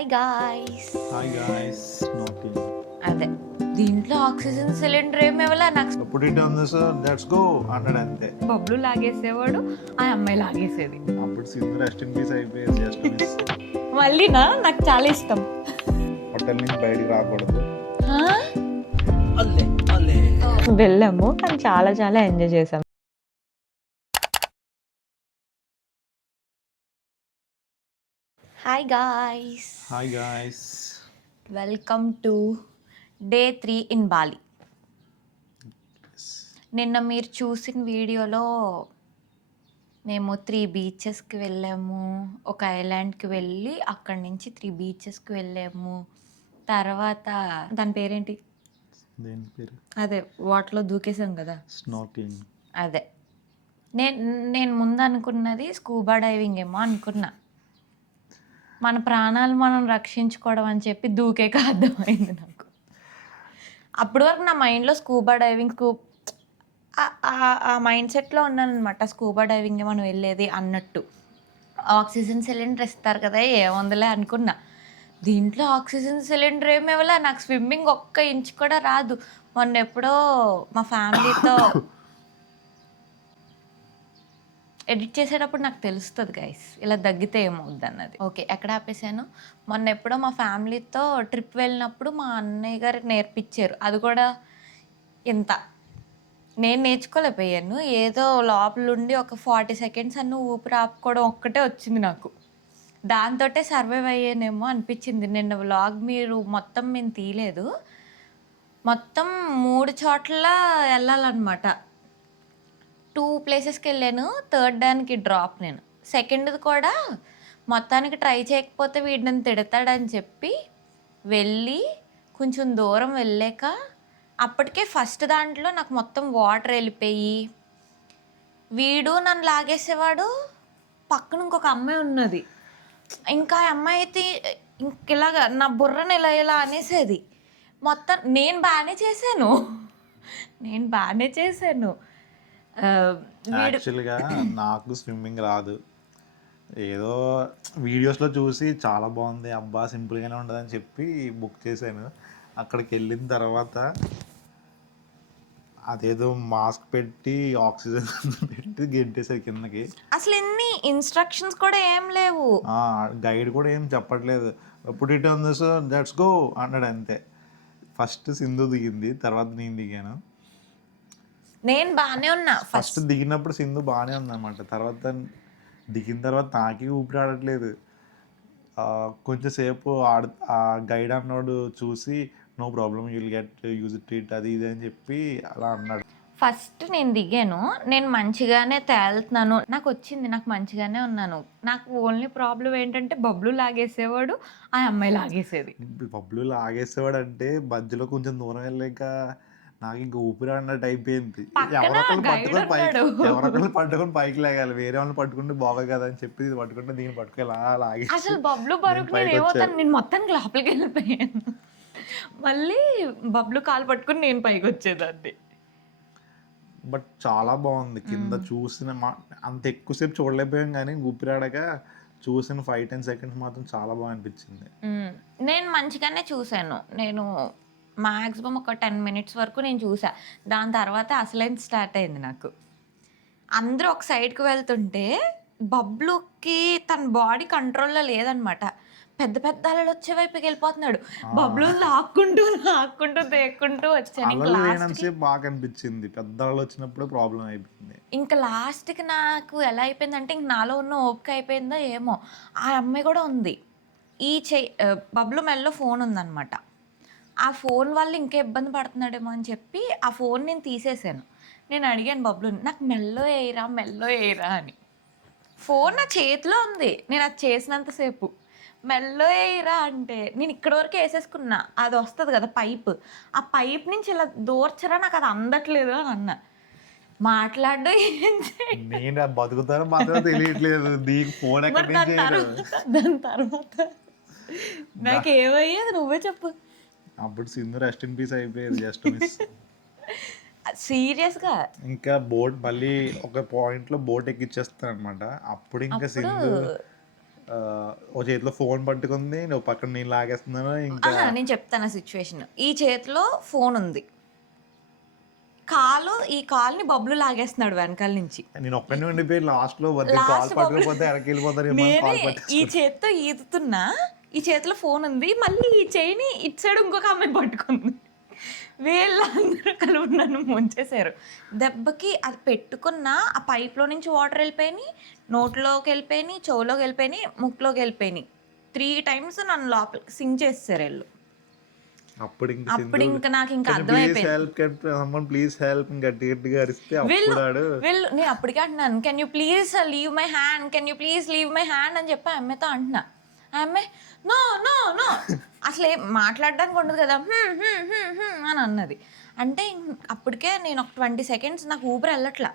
Hi guys. Hi guys, snorkelling. అదే దీంట్లో oxygen cylinder ఏమి ఇవ్వలే నాకు. Put it on this, let's go అన్నాడు అంతే. బబ్లు లాగేసేవాడు, ఆ అమ్మాయి లాగేసేది. అప్పుడు సింధు రెస్ట్ ఇన్ పీస్ అయిపోయేది. Just miss. మళ్ళీనా నాకు చాలా ఇష్టం. హోటల్ నుంచి బయటికి రాకూడదు. వెళ్ళాము కానీ చాలా చాలా ఎంజాయ్ చేసాం. Hi guys, hi guys. Welcome to day 3 in Bali. నిన్న మీరు చూసిన వీడియోలో మేము 3 బీచెస్కి వెళ్ళాము, ఒక ఐలాండ్కి వెళ్ళి అక్కడి నుంచి 3 బీచెస్కి వెళ్ళాము. తర్వాత దాని పేరేంటి, దేని పేరు? అదే వాటర్లో దూకేసాం కదా, స్నార్కింగ్. అదే నేను ముందు అనుకున్నది స్కూబా డైవింగ్ ఏమో అనుకున్నా. మన ప్రాణాలు మనం రక్షించుకోవడం అని చెప్పి దూకేక అర్థమైంది నాకు. అప్పటి వరకు నా మైండ్లో స్కూబా డైవింగ్ ఆ మైండ్ సెట్లో ఉన్నాను అనమాట. స్కూబా డైవింగ్ మనం వెళ్ళేది అన్నట్టు. ఆక్సిజన్ సిలిండర్ ఇస్తారు కదా, ఏముందిలే అనుకున్నా. దీంట్లో ఆక్సిజన్ సిలిండర్ ఏమి ఇవ్వలే నాకు. స్విమ్మింగ్ ఒక్క ఇంచ్ కూడా రాదు. మొన్న ఎప్పుడో మా ఫ్యామిలీతో ఎడిట్ చేసేటప్పుడు నాకు తెలుస్తుంది గైస్, ఇలా దగ్గితే ఏమవుద్ది అన్నది. ఓకే, ఎక్కడ ఆపేసాను? మొన్న ఎప్పుడో మా ఫ్యామిలీతో ట్రిప్ వెళ్ళినప్పుడు మా అన్నయ్య గారు నేర్పించారు. అది కూడా ఇంత నేను నేర్చుకోలేకపోయాను. ఏదో లోపలుండి ఒక 40 సెకండ్స్ అన్న ఊపిరి ఆపుకోవడం ఒక్కటే వచ్చింది నాకు. దాంతోటే సర్వైవ్ అయ్యానేమో అనిపించింది. నిన్న వ్లాగ్ మీరు మొత్తం మేము తీయలేదు. మొత్తం 3 చోట్ల వెళ్ళాలన్నమాట. 2 ప్లేసెస్కి వెళ్ళాను, థర్డ్ దానికి డ్రాప్. నేను సెకండ్ది కూడా మొత్తానికి ట్రై చేయకపోతే వీడిని తిడతాడని చెప్పి వెళ్ళి కొంచెం దూరం వెళ్ళాక అప్పటికే ఫస్ట్ దాంట్లో నాకు మొత్తం వాటర్ వెళ్ళిపోయి వీడు నన్ను లాగేసేవాడు. పక్కన ఇంకొక అమ్మాయి ఉన్నది. ఇంకా అమ్మాయి అయితే ఇంకిలాగా నా బుర్రని ఇలా అనేసేది. మొత్తం నేను బాగానే చేశాను. యాక్చువల్గా నాకు స్విమ్మింగ్ రాదు. ఏదో వీడియోస్లో చూసి చాలా బాగుంది, అబ్బా సింపుల్గానే ఉండదని చెప్పి బుక్ చేశాను. అక్కడికి వెళ్ళిన తర్వాత అదేదో మాస్క్ పెట్టి ఆక్సిజన్ పెట్టి గెంటేసారు కిందకి. అసలు ఎన్ని ఇన్స్ట్రక్షన్స్ కూడా ఏం లేవు, గైడ్ కూడా ఏం చెప్పట్లేదు. Put it on this, let's go అన్నాడు అంతే. ఫస్ట్ సింధు దిగింది, తర్వాత నేను దిగాను. నేను బాగానే ఉన్నా. ఫస్ట్ దిగినప్పుడు సింధు బాగానే ఉందన్నమాట. తర్వాత దిగిన తర్వాత నాకే ఊపిరి ఆడట్లేదు. కొంచెం సేపు ఆ గైడ్ అన్నాడు చూసి, no problem, you'll get use it అది ఇది అని చెప్పి అలా అన్నాడు. ఫస్ట్ నేను దిగాను, నేను మంచిగానే తేలుతున్నాను, నాకు వచ్చింది, నాకు మంచిగానే ఉన్నాను. నాకు ఓన్లీ ప్రాబ్లం ఏంటంటే బబ్లు లాగేసేవాడు, ఆ అమ్మాయి లాగేసేది. బబ్లు లాగేసేవాడు అంటే మధ్యలో కొంచెం దూరం వెళ్ళాక నాకు ఇంకా ఊపిరి అన్నట్టు అయిపోయింది. ఎవరొకరు పట్టుకొని పైకి లేగాలి, వేరే వాళ్ళని పట్టుకుంటే బాగా కదా అని చెప్పి ఇది పట్టుకుంటే దీన్ని పట్టుకొని లాగే. అసలు బబ్లు బరుకు నేను మొత్తానికి లోపలికి వెళ్ళిపోయాను. మళ్ళీ బబ్లు కాలు పట్టుకుని నేను పైకి వచ్చేదాన్ని. బట్ చాలా బాగుంది కింద చూసిన అంత ఎక్కువసేపు చూడలేకపోయాం, కానీ ఊపిరాడక చూసిన 5-10 సెకండ్స్ మాత్రం చాలా బాగా అనిపించింది. నేను మంచిగానే చూశాను. నేను మ్యాక్సిమం ఒక 10 minutes వరకు నేను చూసా. దాని తర్వాత అసలైన స్టార్ట్ అయింది నాకు. అందరూ ఒక సైడ్కి వెళ్తుంటే బబ్లుకి తన బాడీ కంట్రోల్లో లేదనమాట. పెద్ద పెద్ద అలలు వచ్చే వైపుకి వెళ్ళిపోతున్నాడు. బబ్లు లాక్కుంటూ దేక్కుంటూ వచ్చాను. బాగా అనిపించింది. పెద్ద అలలు వచ్చినప్పుడు ప్రాబ్లం అయిపోయింది. ఇంకా లాస్ట్కి నాకు ఎలా అయిపోయిందంటే ఇంక నాలో ఉన్న ఓపిక అయిపోయిందో ఏమో. ఆ అమ్మాయి కూడా ఉంది. బబ్లు మెల్లో ఫోన్ ఉందన్నమాట. ఆ ఫోన్ వల్ల ఇంకా ఇబ్బంది పడుతున్నాడేమో అని చెప్పి ఆ ఫోన్ నేను తీసేసాను. నేను అడిగాను బబ్లుని, నాకు మెల్లో వేయరా అని. ఫోన్ నా చేతిలో ఉంది, నేను అది చేసినంతసేపు. మెల్లో వేయరా అంటే నేను ఇక్కడ వరకు వేసేసుకున్నా, అది వస్తుంది కదా పైప్, ఆ పైప్ నుంచి ఇలా దూర్చరా, నాకు అది అందట్లేదు అని అన్నా. మాట్లాడడం నేను బతుకుతాను మాత్రం తెలియట్లేదు. దాని తర్వాత నాకేమయ్యేది నువ్వే చెప్పు. అప్పుడు సింధు రెస్ట్ ఇన్ పీస్ అయిపోయేది. Just miss. సీరియస్గా ఇంకా బోట్ మళ్ళీ ఒక పాయింట్లో బోట్ ఎక్కిచ్చేస్తాను అనమాట. అప్పుడు ఇంకా సింధు ఓ చేతిలో ఫోన్ పట్టుకుంది, నువ్వు పక్కన నేను లాగేస్తున్నాను ఇంకా. నేను చెప్తాను ఆ సిచ్యువేషన్. ఈ చేతిలో ఫోన్ ఉంది, ఈ కాల్ని బబ్లు లాగేస్తున్నాడు వెనకాల నుంచి. నేను ఒక్కడిని ఉండిపోయి లాస్ట్లో కాల్ లాస్ట్ పట్టుకపోతే వెనక్కి వెళ్ళిపోతారు నేనే ఈ చేతితో ఈదుతున్నా, ఈ చేతిలో ఫోన్ ఉంది, మళ్ళీ ఈ చేయిని ఇటు సైడ్ ఇంకొక అమ్మాయి పట్టుకుంది. వీళ్ళందరూ కలిపి నన్ను ముంచేశారు. దెబ్బకి అది పెట్టుకున్న ఆ పైప్లో నుంచి వాటర్ వెళ్ళిపోయినాయి, నోట్లోకి వెళ్ళిపోయినాయి, చెవులోకి వెళ్ళిపోయినాయి, ముక్కులోకి వెళ్ళిపోయినాయి. 3 times నన్ను లోపలికి సింగ్ చేస్తారు వీళ్ళు. అప్పుడు ఇంకా నాకు ఇంకా అర్థమైపోయింది. ప్లీజ్ హెల్ప్ గట్టిగా అరిస్తే వీళ్ళు నేను అప్పటికే అంటున్నాను, can you please leave my hand, can you please leave my hand అని చెప్పి అమ్మాయితో అంటున్నా. ఆమె నో నో నో అసలు ఏం మాట్లాడడానికి ఉండదు కదా అని అన్నది. అంటే అప్పటికే నేను ఒక 20 seconds నాకు ఊపిరి వెళ్ళట్లా.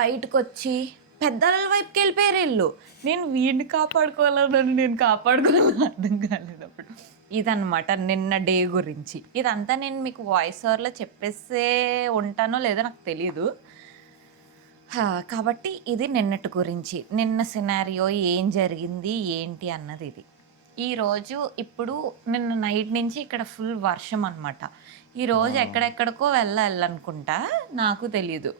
బయటకు వచ్చి పెద్దల వైపుకి వెళ్ళిపోయారు వీళ్ళు. నేను వీడిని కాపాడుకోవాలని నేను కాపాడుకోవాలని అర్థం కాలేదు అప్పుడు. ఇదన్నమాట నిన్న డే గురించి. ఇదంతా నేను మీకు వాయిస్ ఓవర్లో చెప్పేసే ఉంటానో లేదో నాకు తెలీదు. కాబట్టి ఇది నిన్నటి గురించి, నిన్న సినారియో ఏం జరిగింది ఏంటి అన్నది ఇది. ఈరోజు ఇప్పుడు నిన్న నైట్ నుంచి ఇక్కడ ఫుల్ వర్షం అనమాట. ఈరోజు ఎక్కడెక్కడికో వెళ్ళాలనుకుంటా, నాకు తెలీదు.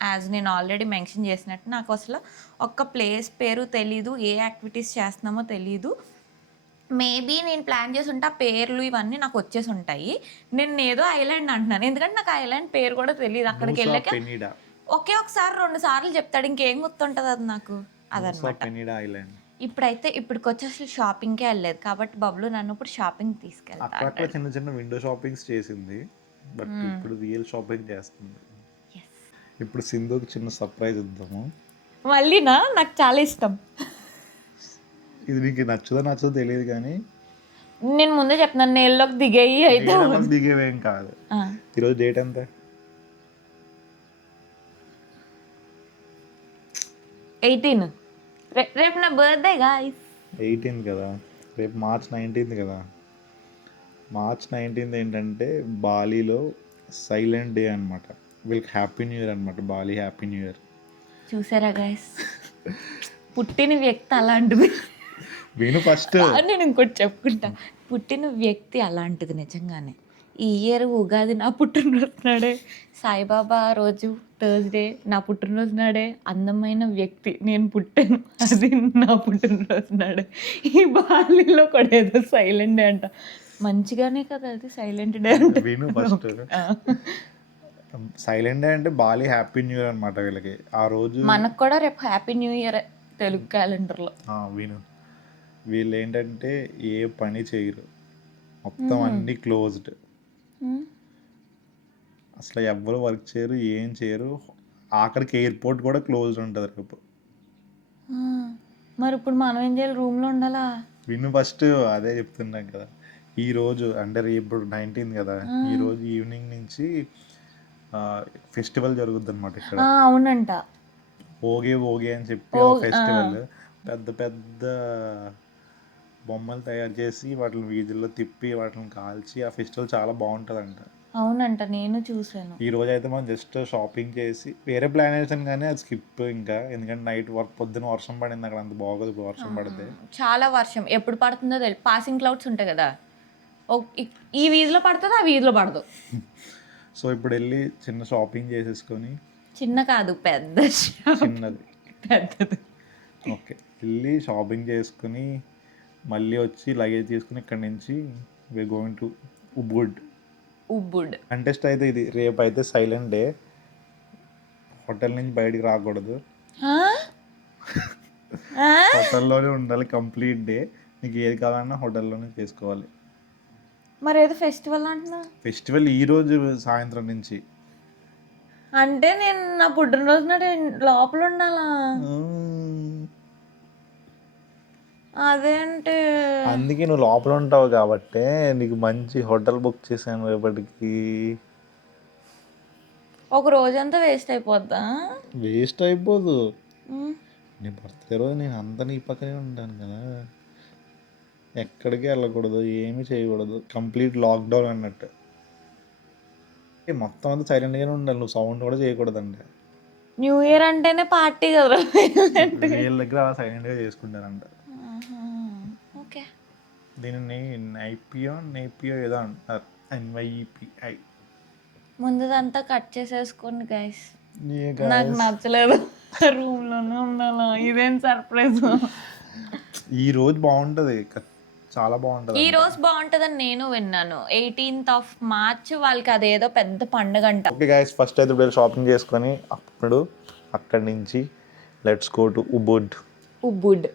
యాజ్ నేను ఆల్రెడీ మెన్షన్ చేసినట్టు నాకు అసలు ఒక్క ప్లేస్ పేరు తెలీదు, ఏ యాక్టివిటీస్ చేస్తున్నామో తెలీదు. మేబీ నేను ప్లాన్ చేసి ఉంటే ఆ పేర్లు ఇవన్నీ నాకు వచ్చేసి ఉంటాయి. నేను ఏదో ఐలాండ్ అంటున్నాను, ఎందుకంటే నాకు ఐలాండ్ పేరు కూడా తెలియదు. అక్కడికి వెళ్ళాక ఒకసారి 2 సార్లు చెప్తాడు, ఇంకేం గుర్తుంటుంది అది నాకు. అదనమాట. ఇప్పుడైతే ఇప్పటికి వచ్చి అసలు షాపింగ్కే వెళ్ళలేదు కాబట్టి బబ్లు నన్ను ఇప్పుడు షాపింగ్ తీసుకెళ్తాను. చిన్న చిన్న విండో షాపింగ్స్ చేసింది, బట్ ఇప్పుడు రియల్ షాపింగ్ చేస్తుంది. ఇప్పుడు సింధుకి చిన్న సర్ప్రైజ్ ఇద్దాము. మళ్ళీనా? నాకు చాలా ఇష్టం. ఇది నీకు నచ్చదో తెలియదు కానీ నేను ముందే చెప్తున్నాను, నేల్లోకి దిగేయి అయితే దిగేవేం కాదు. ఈరోజు డేట్ ఎంత? 18. రేపు నా బర్త్డే గాయ్స్. 18 కదా, రేపు March 19 కదా. March 19 ఏంటంటే బాలీలో సైలెంట్ డే అనమాట. వీళ్ళకి హ్యాపీ న్యూ ఇయర్ అనమాట. బాలీ హ్యాపీ న్యూ ఇయర్. చూసారా గాయ్స్, పుట్టిన వ్యక్తి అలాంటిది. విను ఫస్ట్. నేను ఇంకోటి చెప్పుకుంటా, పుట్టిన వ్యక్తి అలాంటిది నిజంగానే. ఈ ఇయర్ ఉగాది నా పుట్టినరోజు నాడే, సాయిబాబా రోజు థర్స్డే నా పుట్టినరోజు నాడే, అందమైన వ్యక్తి నేను పుట్టాను అది నా పుట్టినరోజు నాడే. ఈ బాలీలో కూడా ఏదో సైలెంట్ డే అంట. మంచిగానే కదా అది సైలెంట్ డే అంటే. విను ఫస్ట్. సైలెంట్ డే అంటే బాలీ హ్యాపీ న్యూ ఇయర్ అనమాట వీళ్ళకి. ఆ రోజు మనకు కూడా రేపు హ్యాపీ న్యూ ఇయర్ తెలుగు క్యాలెండర్లో. విను, వీళ్ళు ఏంటంటే ఏ పని చేయరు, మొత్తం అన్ని క్లోజ్డ్. అసలు ఎవ్వరు వర్క్ చేయరు, ఏం చేయరు. ఆఖరికి ఎయిర్పోర్ట్ కూడా క్లోజ్డ్ ఉంటుంది రేపు. మరి ఇప్పుడు మనం ఏం చేయాలి? రూమ్లో ఉండాలా? విను ఫస్ట్, అదే చెప్తున్నాం కదా. ఈ రోజు అంటే ఇప్పుడు 19 కదా, ఈ రోజు ఈవినింగ్ నుంచి ఫెస్టివల్ జరుగుద్ది అనమాట ఇక్కడ. అవునంట, ఓగే అని చెప్పి ఫెస్టివల్. పెద్ద పెద్ద బొమ్మలు తయారు చేసి వాటిని వీధుల్లో తిప్పి వాటిని కాల్చి ఆ ఫెస్టివల్ చాలా బాగుంటుందంట. అవునంట, నేను చూసాను. ఈ రోజు అయితే మనం జస్ట్ షాపింగ్ చేసి వేరే ప్లాన్ వేసాను కానీ అది స్కిప్. ఇంకా ఎందుకంటే నైట్ పొద్దున వర్షం పడింది అక్కడ, అంత బాగోదు వర్షం పడితే. చాలా వర్షం ఎప్పుడు పడుతుందో తెలియదు. పాసింగ్ క్లౌడ్స్ ఉంటాయి కదా, ఈ వీధిలో పడుతుంది, ఆ వీధిలో పడదు. సో ఇప్పుడు వెళ్ళి చిన్న షాపింగ్ చేసేసుకొని, చిన్న కాదు పెద్ద, చిన్నది పెద్దది. ఓకే, వెళ్ళి షాపింగ్ చేసుకుని మళ్ళీ వచ్చి లగేజ్ తీసుకుని ఇక్కడ నుంచి వీఆర్ గోయింగ్ టు ఉబ్బుడ్. కంటెస్ట్ అయితే ఇది. రేపు అయితే సైలెంట్ డే, హోటల్ నుంచి బయటికి రాకూడదు, హోటల్లోనే ఉండాలి కంప్లీట్ డే. నీకు ఏది కావాలన్నా హోటల్లోనే చేసుకోవాలి. మరి ఏదో ఫెస్టివల్ అంటున్నా. ఫెస్టివల్ ఈ రోజు సాయంత్రం నుంచి. అంటే నేను నా పుట్టినరోజు నాడు లోపల ఉండాలా? అదేంటి? అందుకే నువ్వు లోపల ఉంటావు కాబట్టి నీకు మంచి హోటల్ బుక్ చేశాను రేపటికి. ఒక రోజంతా వేస్ట్ అయిపోద్దా? వేస్ట్ అయిపోదు. నీ బర్త్డే రోజు నేను అంతా నీ పక్కనే ఉంటాను కదా, ఎక్కడికి వెళ్ళకూడదు, ఏమి చేయకూడదు, కంప్లీట్ లాక్డౌన్ అన్నట్టు. మొత్తం అంతా సైలెంట్గానే ఉండాలి, నువ్వు సౌండ్ కూడా చేయకూడదు. అంటే న్యూ ఇయర్ అంటేనే పార్టీ కదా, వీళ్ళ దగ్గర సైలెంట్గా చేసుకుంటారంట. దీనిని నేపియో ఏదో అంటారు. NYEPI. ముందుదంతా కట్ చేసేసుకోండి గైస్. ఏ నాకు guys, నచ్చలేదు. రూమ్‌లోనే ఉండాలా? ఇదేం సర్ప్రైజ్. ఈ రోజు బాగుంటది. చాలా బాగుంటది. ఈ రోజు బాగుంటదని నేను విన్నాను. 18th March వాళ్ళకి అదేదో పెద్ద పండుగంట. ఓకే గైస్, ఫస్ట్ అయితే వెళ్ళి షాపింగ్ చేసుకొని అప్పుడు అక్కడి నుంచి let's go to Ubud Ubud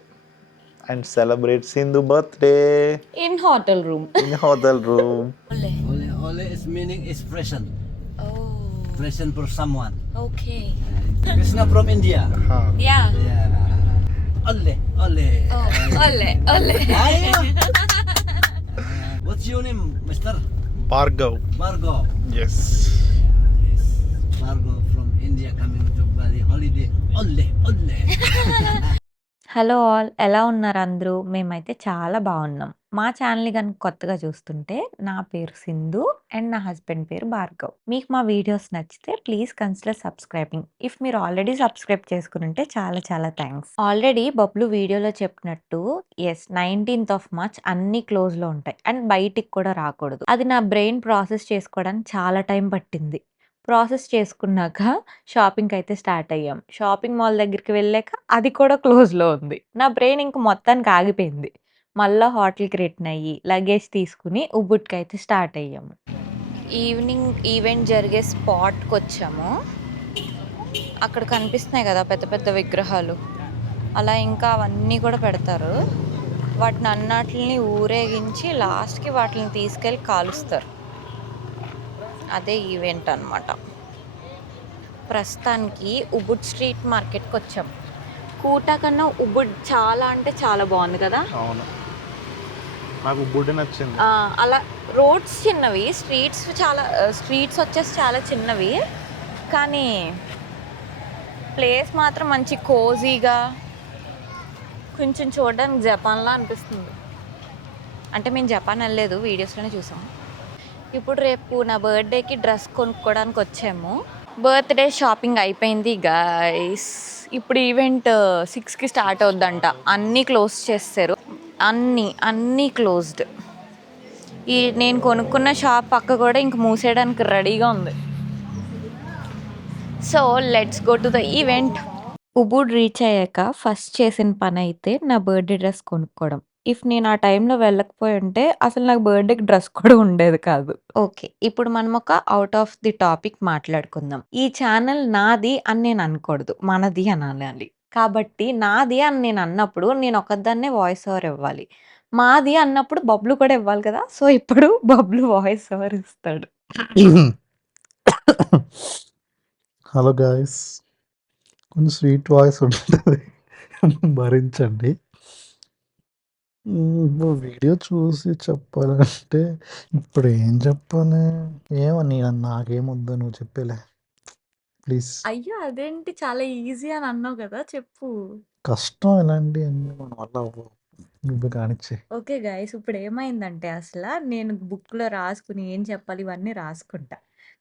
and celebrate Sindhu birthday in hotel room. In hotel room. Ole ole is meaning is present. Oh, Present for someone. okay. Krishna from India. Yeah. Yeah. Ole ole. Oh, ole, ole. Ayo. What's your name, Mr. Bhargav. Margo? Yes. Yes. Margo from India coming to Bali holiday. Ole ole. Hello all, ఎలా ఉన్నారు అందరూ? మేమైతే చాలా బాగున్నాం. మా ఛానల్ని కనుక కొత్తగా చూస్తుంటే నా పేరు సింధు అండ్ నా హస్బెండ్ పేరు భార్గవ్. మీకు మా వీడియోస్ నచ్చితే ప్లీజ్ కన్సిడర్ సబ్స్క్రైబింగ్. ఇఫ్ మీరు ఆల్రెడీ సబ్స్క్రైబ్ చేసుకుని ఉంటే చాలా చాలా థ్యాంక్స్. ఆల్రెడీ బబ్లు వీడియోలో చెప్పినట్టు 19th March అన్ని క్లోజ్లో ఉంటాయి అండ్ బయటికి కూడా రాకూడదు. అది నా బ్రెయిన్ ప్రాసెస్ చేసుకోవడానికి చాలా టైం పట్టింది. ప్రాసెస్ చేసుకున్నాక షాపింగ్కి అయితే స్టార్ట్ అయ్యాం. షాపింగ్ మాల్ దగ్గరికి వెళ్ళాక అది కూడా క్లోజ్లో ఉంది. నా బ్రెయిన్ ఇంక మొత్తానికి ఆగిపోయింది. మళ్ళీ హోటల్కి రిటర్న్ అయ్యి లగేజ్ తీసుకుని ఉబుడ్కి అయితే స్టార్ట్ అయ్యాము. ఈవినింగ్ ఈవెంట్ జరిగే స్పాట్కి వచ్చాము. అక్కడ కనిపిస్తున్నాయి కదా పెద్ద పెద్ద విగ్రహాలు, అలా ఇంకా అవన్నీ కూడా పెడతారు. వాటిని అన్నిటిని ఊరేగించి లాస్ట్కి వాటిని తీసుకెళ్ళి కాలుస్తారు. అదే ఈవెంట్ అన్నమాట. ప్రస్తుతానికి ఉబుడ్ స్ట్రీట్ మార్కెట్కి వచ్చాం. కూటా కన్నా ఉబుడ్ చాలా అంటే చాలా బాగుంది కదా. అవును, నాకు ఉబుడ్ నచ్చింది. అలా రోడ్స్ చిన్నవి, స్ట్రీట్స్ వచ్చేసి చాలా చిన్నవి, కానీ ప్లేస్ మాత్రం మంచి కోజీగా కొంచెం చూడడానికి జపాన్లా అనిపిస్తుంది. అంటే మేము జపాన్ వెళ్ళలేదు, వీడియోస్లోనే చూసాం. ఇప్పుడు రేపు నా బర్త్డేకి డ్రెస్ కొనుక్కోవడానికి వచ్చాము. బర్త్డే షాపింగ్ అయిపోయింది గైస్. ఇప్పుడు ఈవెంట్ 6కి స్టార్ట్ అవుద్దంట. అన్నీ క్లోజ్ చేస్తారు, అన్నీ క్లోజ్డ్. నేను కొనుక్కున్న షాప్ పక్క కూడా ఇంక మూసేయడానికి రెడీగా ఉంది. So let's go to the event. Ubud reach అయ్యాక ఫస్ట్ చేసిన పని అయితే నా బర్త్డే డ్రెస్ కొనుక్కోవడం. ఇఫ్ నేను ఆ టైంలో వెళ్ళకపోయి ఉంటే అసలు నాకు బర్త్డేకి డ్రెస్ కూడా ఉండేది కాదు. ఓకే, ఇప్పుడు మనం ఒక అవుట్ ఆఫ్ ది టాపిక్ మాట్లాడుకుందాం. ఈ ఛానల్ నాది అని నేను అనకూడదు, మనది అని అనాలి. కాబట్టి నాది అని నేను అన్నప్పుడు నేను ఒకదాన్నే వాయిస్ ఓవర్ ఇవ్వాలి. మాది అన్నప్పుడు బబ్లు కూడా ఇవ్వాలి కదా. సో ఇప్పుడు బబ్లు వాయిస్ ఓవర్ ఇస్తాడు. హలో గాయస్, కొంచెం స్వీట్ వాయిస్ ఉంటుంది, భరించండి. వీడియో చూసి చెప్పాలంటే ఇప్పుడు ఏం చెప్పాలి? ఏమని నాకేమొద్దు, నువ్వు చెప్పేలే ప్లీజ్. అయ్యో, అదేంటి చాలా ఈజీ అని అన్నావు కదా, చెప్పు. కష్టం ఇలాంటివన్నీ మన వల్ల అవ్వవు. నువ్వు కానిచ్చే. ఓకే గైస్, ఇప్పుడు ఏమైందంటే అసలు నేను బుక్లో రాసుకుని ఏం చెప్పాలి ఇవన్నీ రాసుకుంటా.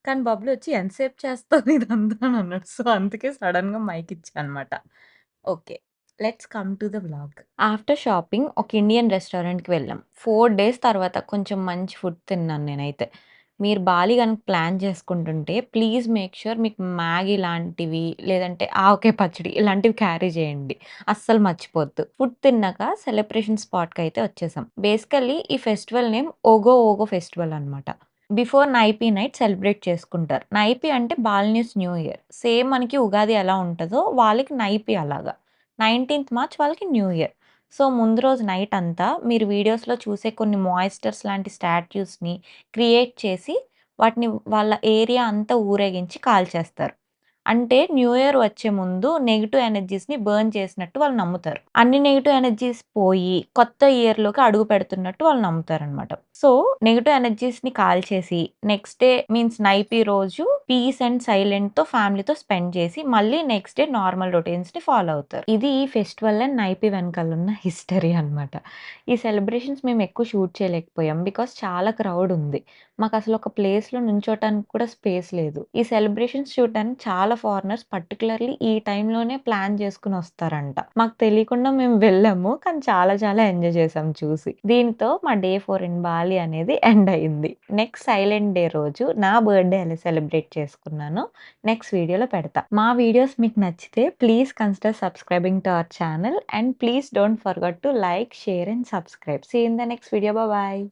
కానీ బబ్లు వచ్చి ఎంతసేపు చేస్తావు ఇదంతా అని అన్నాడు. సో అందుకే సడన్గా మైక్ ఇచ్చా అనమాట. Okay, let's come to the vlog. After shopping ఒక ఇండియన్ రెస్టారెంట్కి వెళ్ళాం. 4 days తర్వాత కొంచెం మంచి ఫుడ్ తిన్నాను నేనైతే. మీరు బాలి కనుక ప్లాన్ చేసుకుంటుంటే ప్లీజ్ మేక్ ష్యూర్ మీకు మ్యాగీ లాంటివి లేదంటే ఆవకాయ పచ్చడి ఇలాంటివి క్యారీ చేయండి, అస్సలు మర్చిపోద్దు. ఫుడ్ తిన్నాక సెలబ్రేషన్ స్పాట్కి అయితే వచ్చేసాం. బేసికల్లీ ఈ ఫెస్టివల్ నేమ్ ఓగో ఫెస్టివల్ అనమాట. బిఫోర్ నైపీ నైట్ సెలబ్రేట్ చేసుకుంటారు. నైపీ అంటే బాలినీస్ న్యూ ఇయర్. సేమ్ మనకి ఉగాది ఎలా ఉంటుందో వాళ్ళకి నైపీ అలాగా. 19th March వాళ్ళకి న్యూ ఇయర్. సో ముందు రోజు నైట్ అంతా మీరు వీడియోస్లో చూసే కొన్ని మాయిస్టర్స్ లాంటి స్టాట్యూస్ని క్రియేట్ చేసి వాటిని వాళ్ళ ఏరియా అంతా ఊరేగించి కాల్చేస్తారు. అంటే న్యూ ఇయర్ వచ్చే ముందు నెగిటివ్ ఎనర్జీస్ని బర్న్ చేసినట్టు వాళ్ళు నమ్ముతారు. అన్ని నెగిటివ్ ఎనర్జీస్ పోయి కొత్త ఇయర్లోకి అడుగు పెడుతున్నట్టు వాళ్ళు నమ్ముతారు అనమాట. సో నెగిటివ్ ఎనర్జీస్ని కాల్చేసి నెక్స్ట్ డే మీన్స్ నైపీ రోజు పీస్ అండ్ సైలెంట్తో ఫ్యామిలీతో స్పెండ్ చేసి మళ్ళీ నెక్స్ట్ డే నార్మల్ రొటీన్స్ని ఫాలో అవుతారు. ఇది ఈ ఫెస్టివల్ అండ్ నైపీ వెనకాల ఉన్న హిస్టరీ అనమాట. ఈ సెలబ్రేషన్స్ మేము ఎక్కువ షూట్ చేయలేకపోయాం బికాస్ చాలా క్రౌడ్ ఉంది. మాకు అసలు ఒక ప్లేస్లో నుంచోటానికి కూడా స్పేస్ లేదు. ఈ సెలబ్రేషన్స్ చూడటానికి చాలా చాలా ఫారినర్స్ పర్టికులర్లీ ఈ టైంలోనే ప్లాన్ చేసుకుని వస్తారంట. మాకు తెలియకుండా మేము వెళ్ళాము. కానీ చాలా చాలా ఎంజాయ్ చేసాం చూసి. దీంతో మా డే 4 ఇన్ బాలి అనేది ఎండ్ అయింది. నెక్స్ట్ సైలెంట్ డే రోజు నా బర్త్‌డే ఎలా సెలబ్రేట్ చేసుకున్నానో నెక్స్ట్ వీడియోలో పెడతా. మా వీడియోస్ మీకు నచ్చితే please consider subscribing to our channel and please don't forget to like, share and subscribe. See you in the next video. Bye.